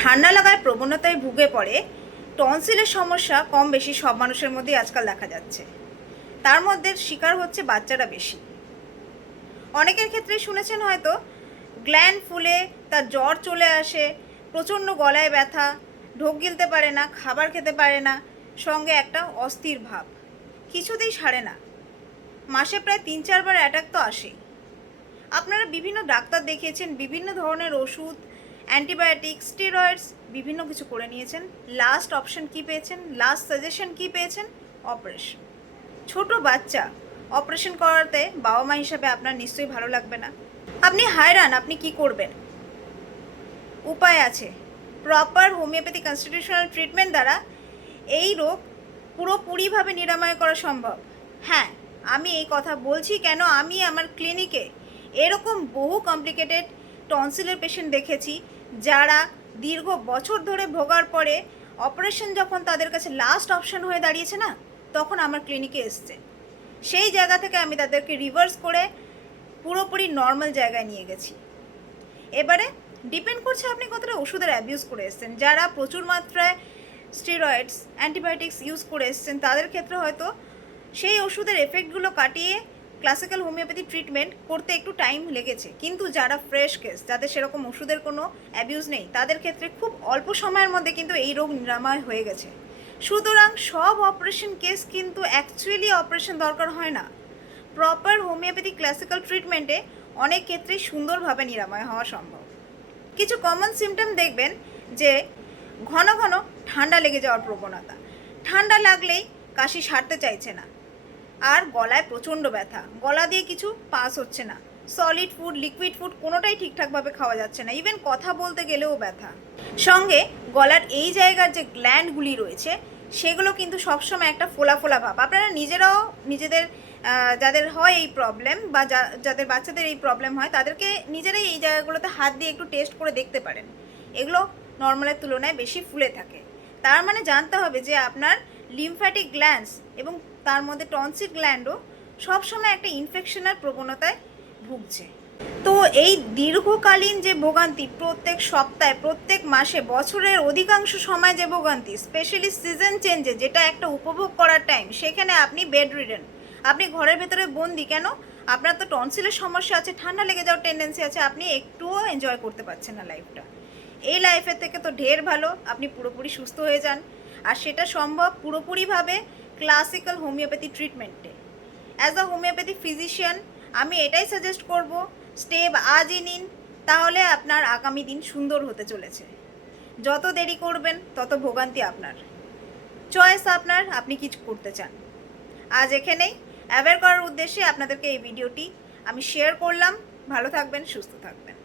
ঠান্ডা লাগায় প্রবণতায় ভুগে পড়ে টনসিলের সমস্যা কম বেশি সব মানুষের মধ্যেই আজকাল দেখা যাচ্ছে। তার মধ্যে শিকার হচ্ছে বাচ্চারা বেশি। অনেকের ক্ষেত্রে শুনেছেন হয়তো গ্ল্যান্ড ফুলে তার জ্বর চলে আসে, প্রচণ্ড গলায় ব্যথা, ঢোক গিলতে পারে না, খাবার খেতে পারে না, সঙ্গে একটা অস্থির ভাব, কিছুতেই সারে না। মাসে প্রায় 3-4 বার অ্যাটাক তো আসেই। আপনারা বিভিন্ন ডাক্তার দেখিয়েছেন, বিভিন্ন ধরনের ওষুধ, অ্যান্টিবায়োটিক, স্টেরয়েডস বিভিন্ন কিছু করে নিয়েছেন। লাস্ট অপশন কি পেয়েছেন? লাস্ট সাজেশন কি পেয়েছেন? অপারেশন। ছোট বাচ্চা অপারেশন করাতে বাবা মা হিসাবে আপনার নিশ্চয়ই ভালো লাগবে না। আপনি হায়রান, আপনি কি করবেন? উপায় আছে। প্রপার হোমিওপ্যাথি কনস্টিটিউশনাল ট্রিটমেন্ট দ্বারা এই রোগ পুরোপুরিভাবে নিরাময় করা সম্ভব। হ্যাঁ, আমি এই কথা বলছি কেন, আমি আমার ক্লিনিকে এরকম বহু কমপ্লিকেটেড টনসিলের পেশেন্ট দেখেছি যারা দীর্ঘ বছর ধরে ভোগার পরে অপারেশন যখন তাদের কাছে লাস্ট অপশন হয়ে দাঁড়িয়েছে না, তখন আমার ক্লিনিকে এসছে। সেই জায়গা থেকে আমি তাদেরকে রিভার্স করে পুরোপুরি নর্মাল জায়গায় নিয়ে গেছি। এবারে ডিপেন্ড করছে আপনি কতটা ওষুধের অ্যাবিউজ করে এসছেন। যারা প্রচুর মাত্রায় স্টেরয়েডস, অ্যান্টিবায়োটিক্স ইউজ করে এসছেন, তাদের ক্ষেত্রে হয়তো সেই ওষুধের এফেক্টগুলো কাটিয়ে ক্লাসিক্যাল হোমিওপ্যাথি ট্রিটমেন্ট করতে একটু টাইম লেগেছে। কিন্তু যারা ফ্রেশ কেস, যাদের সেরকম ওষুধের কোনো অ্যাবিউজ নেই, তাদের ক্ষেত্রে খুব অল্প সময়ের মধ্যে কিন্তু এই রোগ নিরাময় হয়ে গেছে। সুতরাং সব অপারেশন কেস কিন্তু অ্যাকচুয়ালি অপারেশন দরকার হয় না। প্রপার হোমিওপ্যাথি ক্লাসিক্যাল ট্রিটমেন্টে অনেক ক্ষেত্রেই সুন্দরভাবে নিরাময় হওয়া সম্ভব। কিছু কমন সিমটম দেখবেন যে ঘন ঘন ঠান্ডা লেগে যাওয়ার প্রবণতা, ঠান্ডা লাগলেই কাশি সারতে চাইছে না, আর গলায় প্রচণ্ড ব্যথা, গলা দিয়ে কিছু পাস হচ্ছে না, সলিড ফুড, লিকুইড ফুড কোনোটাই ঠিকঠাকভাবে খাওয়া যাচ্ছে না, ইভেন কথা বলতে গেলেও ব্যথা। সঙ্গে গলার এই জায়গার যে গ্ল্যান্ডগুলি রয়েছে সেগুলো কিন্তু সবসময় একটা ফোলা ফোলা ভাব। আপনারা নিজেরাও নিজেদের যাদের হয় এই প্রবলেম বা যাদের বাচ্চাদের এই প্রবলেম হয়, তাদেরকে নিজেরাই এই জায়গাগুলোতে হাত দিয়ে একটু টেস্ট করে দেখতে পারেন। এগুলো নর্মালের তুলনায় বেশি ফুলে থাকে। তার মানে জানতে হবে যে আপনার লিমফ্যাটিক গ্ল্যান্ডস এবং তার মধ্যে টনসিল গ্ল্যান্ডও সবসময় একটা ইনফেকশনের প্রবণতায় ভুগছে। তো এই দীর্ঘকালীন যে ভোগান্তি, প্রত্যেক সপ্তাহে, প্রত্যেক মাসে, বছরের অধিকাংশ সময় যে ভোগান্তি, স্পেশালি সিজন চেঞ্জে যেটা একটা উপভোগ করার টাইম, সেখানে আপনি বেড রিডেন, আপনি ঘরের ভেতরে বন্দি। কেন? আপনার তো টনসিলের সমস্যা আছে, ঠান্ডা লেগে যাওয়ার টেন্ডেন্সি আছে, আপনি একটুও এনজয় করতে পারছেন না লাইফটা। এই লাইফের থেকে তো ঢের ভালো আপনি পুরোপুরি সুস্থ হয়ে যান। আর সেটা সম্ভব পুরোপুরিভাবে ক্লাসিক্যাল হোমিওপ্যাথি ট্রিটমেন্টে। অ্যাজ আ হোমিওপ্যাথি ফিজিশিয়ান আমি এটাই সাজেস্ট করব, স্টেপ আজই নিন, তাহলে আপনার আগামী দিন সুন্দর হতে চলেছে। যত দেরি করবেন তত ভোগান্তি আপনার, চয়েস আপনার, আপনি কিছু করতে চান। আজ এখানেই অ্যাওয়্যার করার উদ্দেশ্যে আপনাদেরকে এই ভিডিওটি আমি শেয়ার করলাম। ভালো থাকবেন, সুস্থ থাকবেন।